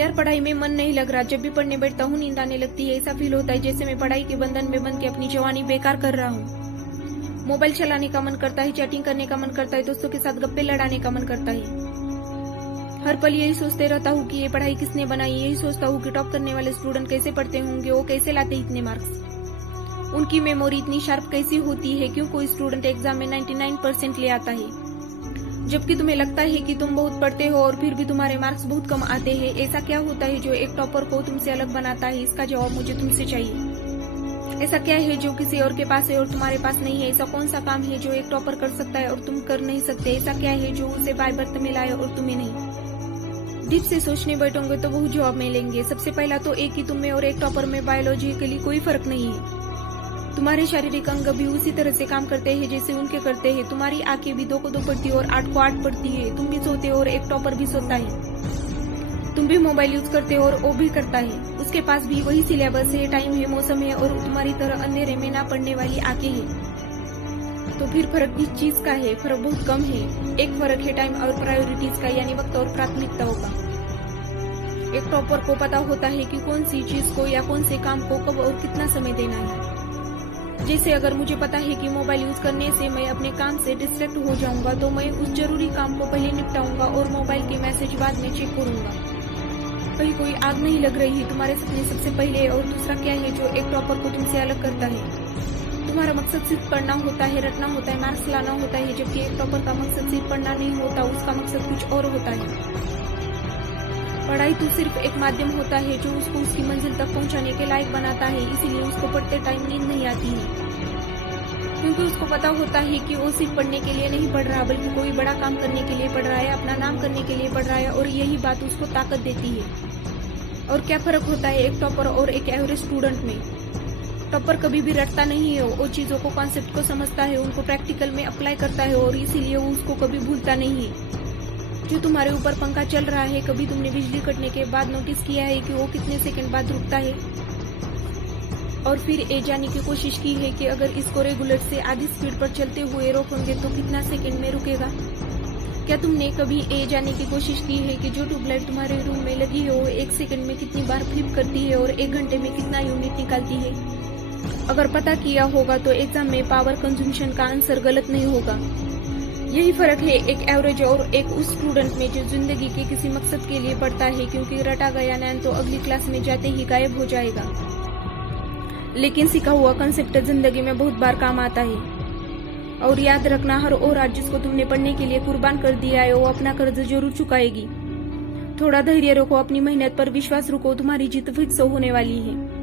यार पढ़ाई में मन नहीं लग रहा, जब भी पढ़ने बैठता हूँ नींद आने लगती है। ऐसा फील होता है जैसे मैं पढ़ाई के बंधन में बंध के अपनी जवानी बेकार कर रहा हूँ। मोबाइल चलाने का मन करता है, चैटिंग करने का मन करता है, दोस्तों के साथ गप्पे लड़ाने का मन करता है। हर पल यही सोचते रहता हूँ कि ये पढ़ाई किसने बनाई। यही सोचता हूँ कि टॉप करने वाले स्टूडेंट कैसे पढ़ते होंगे, वो कैसे लाते इतने मार्क्स, उनकी मेमोरी इतनी शार्प कैसी होती है, क्यों कोई स्टूडेंट एग्जाम में 99% ले आता है, जबकि तुम्हें लगता है कि तुम बहुत पढ़ते हो और फिर भी तुम्हारे मार्क्स बहुत कम आते हैं। ऐसा क्या होता है जो एक टॉपर को तुमसे अलग बनाता है? इसका जवाब मुझे तुमसे चाहिए। ऐसा क्या है जो किसी और के पास है और तुम्हारे पास नहीं है? ऐसा कौन सा काम है जो एक टॉपर कर सकता है और तुम कर नहीं सकते? ऐसा क्या है जो उसे बाय बर्थ में लाए और तुम्हें नहीं? डीप से सोचने बैठोगे तो बहुत जवाब मिलेंगे। सबसे पहला तो एक ही तुम में और एक टॉपर में बायोलॉजिकली कोई फर्क नहीं है। तुम्हारे शारीरिक अंग भी उसी तरह से काम करते हैं जैसे उनके करते हैं। तुम्हारी आंखें भी 2 को 2 पढ़ती है और 8 को 8 पढ़ती है। तुम भी सोते हो और एक टॉपर भी सोता है। तुम भी मोबाइल यूज करते हो और वो भी करता है। उसके पास भी वही सिलेबस है, टाइम है, मौसम है और तुम्हारी तरह अंधेरे में ना पढ़ने वाली आंखें हैं। तो फिर फर्क किस चीज का है? फर्क बहुत कम है। एक फर्क है टाइम और प्रायोरिटीज का, यानी वक्त और प्राथमिकताओं का। एक टॉपर को पता होता है कि कौन सी चीज को या कौन से काम को कब और कितना समय देना है। जैसे अगर मुझे पता है कि मोबाइल यूज करने से मैं अपने काम से डिस्ट्रैक्ट हो जाऊंगा, तो मैं उस जरूरी काम को पहले निपटाऊंगा और मोबाइल के मैसेज बाद में चेक करूंगा। कहीं कोई आग नहीं लग रही, तुम्हारे सपने सबसे पहले। और दूसरा क्या है जो एक टॉपर को तुमसे अलग करता है? तुम्हारा मकसद सिर्फ पढ़ना होता है, रटना होता है, मार्क्स लाना होता है, जबकि एक टॉपर का मकसद सिर्फ पढ़ना नहीं होता, उसका मकसद कुछ और होता है। पढ़ाई तो सिर्फ एक माध्यम होता है जो उसको उसकी मंजिल तक पहुंचाने के लायक बनाता है। इसीलिए उसको पढ़ते टाइम नींद नहीं आती है, क्योंकि उसको पता होता है कि वो सिर्फ पढ़ने के लिए नहीं पढ़ रहा, बल्कि कोई बड़ा काम करने के लिए पढ़ रहा है, अपना नाम करने के लिए पढ़ रहा है। और यही बात उसको ताकत देती है। और क्या फर्क होता है एक टॉपर और एक एवरेज स्टूडेंट में? टॉपर कभी भी रटता नहीं है, वो चीजों को, कॉन्सेप्ट को समझता है, उनको प्रैक्टिकल में अप्लाई करता है और इसीलिए वो उसको कभी भूलता नहीं है। जो तुम्हारे ऊपर पंखा चल रहा है, कभी तुमने बिजली कटने के बाद नोटिस किया है कि वो कितने सेकंड बाद रुकता है? और फिर ये जानने की कोशिश की है कि अगर इसको रेगुलर से आधी स्पीड पर चलते हुए रोकोगे तो कितना सेकंड में रुकेगा? क्या तुमने कभी ये जानने की कोशिश की है कि जो ट्यूबलाइट तुम्हारे रूम में लगी है वो 1 सेकंड में कितनी बार फ्लिप करती है और 1 घंटे में कितना यूनिट निकालती है? अगर पता किया होगा तो एग्जाम में पावर कंज्यूमशन का आंसर गलत नहीं होगा। यही फर्क है एक एवरेज और एक उस स्टूडेंट में जो जिंदगी के किसी मकसद के लिए पढ़ता है, क्योंकि रटा गया ज्ञान तो अगली क्लास में जाते ही गायब हो जाएगा, लेकिन सीखा हुआ कंसेप्ट जिंदगी में बहुत बार काम आता है। और याद रखना, हर वो रात जिसको तुमने पढ़ने के लिए कुर्बान कर दिया है वो अपना कर्ज जरूर चुकाएगी। थोड़ा धैर्य रखो, अपनी मेहनत पर विश्वास रखो, तुम्हारी जीत फिक्स होने वाली है।